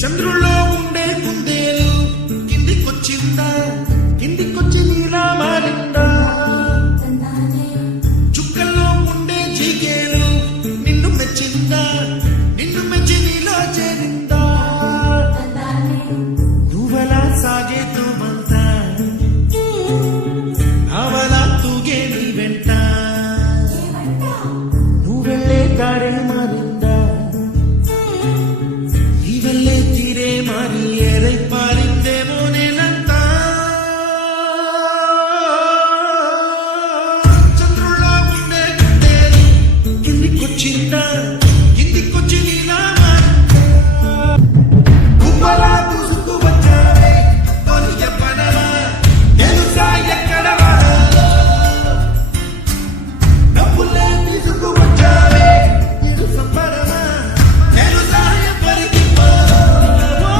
చంద్రుల్లో ఉండే కుందేలు కిందికొచ్చిందా, కిందికొచ్చి నీలా మారిందా? చుక్కల్లో ఉండే జీకేలు నిన్ను మెచ్చిందా, నిన్ను మెచ్చి నీలో చేరిందా? నువ్వలా సాగే తోమంతా, అవలా తూగే నీ వెంట, నువ్వెళ్ళే దారే మారిందా, నీవెళ్ళే తీరే మారి ఏరై పారిందేమో నేనంతా. చంద్రుల్లో ఉండే కుందేలు కిందికొచ్చిందా, కిందికొచ్చి నీలా మారిందా? గువ్వలా దూసుకు వచ్చావే తొలి చెప్పనవా, తెలుసా ఎక్కడ వాడాలో? డబ్బులే తీసుకు వచ్చావే ఇరు సంపదమా, తెలుసా ఎవరికి పోవాలో?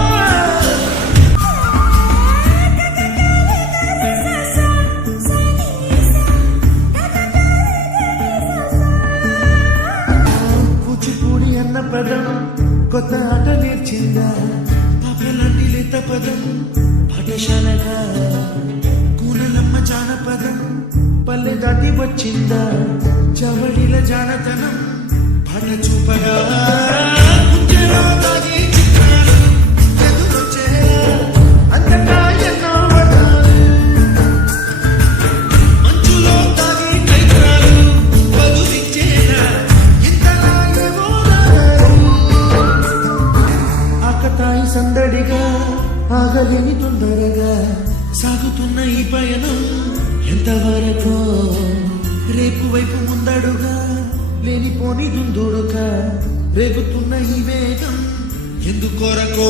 కూచిపూడి అన్న పదం కొత్త ఆట నేర్చిందా, పాపలాంటి లేత పదం పాఠశాలగా, కూనలమ్మ జానపదం పల్లె దాటి వచ్చిందా, చవడిల జానతనం పాట చూపగా, గుండెలో దాగి చిత్రాలు ఎదురొచ్చేలా, అంతటా ఎన్నో వడాలు, మంచులో దాగి చైత్రాలు బదులిచ్చేలా, ఇంతలా ఏవో రాగాలు. ఆకతాయి సందడిగా ఆగలేని తొందరగా సాగుతున్న ఈ పయనం ఎంతవరకు, రేపు వైపు ముందడుగా లేనిపోని దుందుడుగా రేగుతున్న ఈ వేగం ఎందుకొరకో?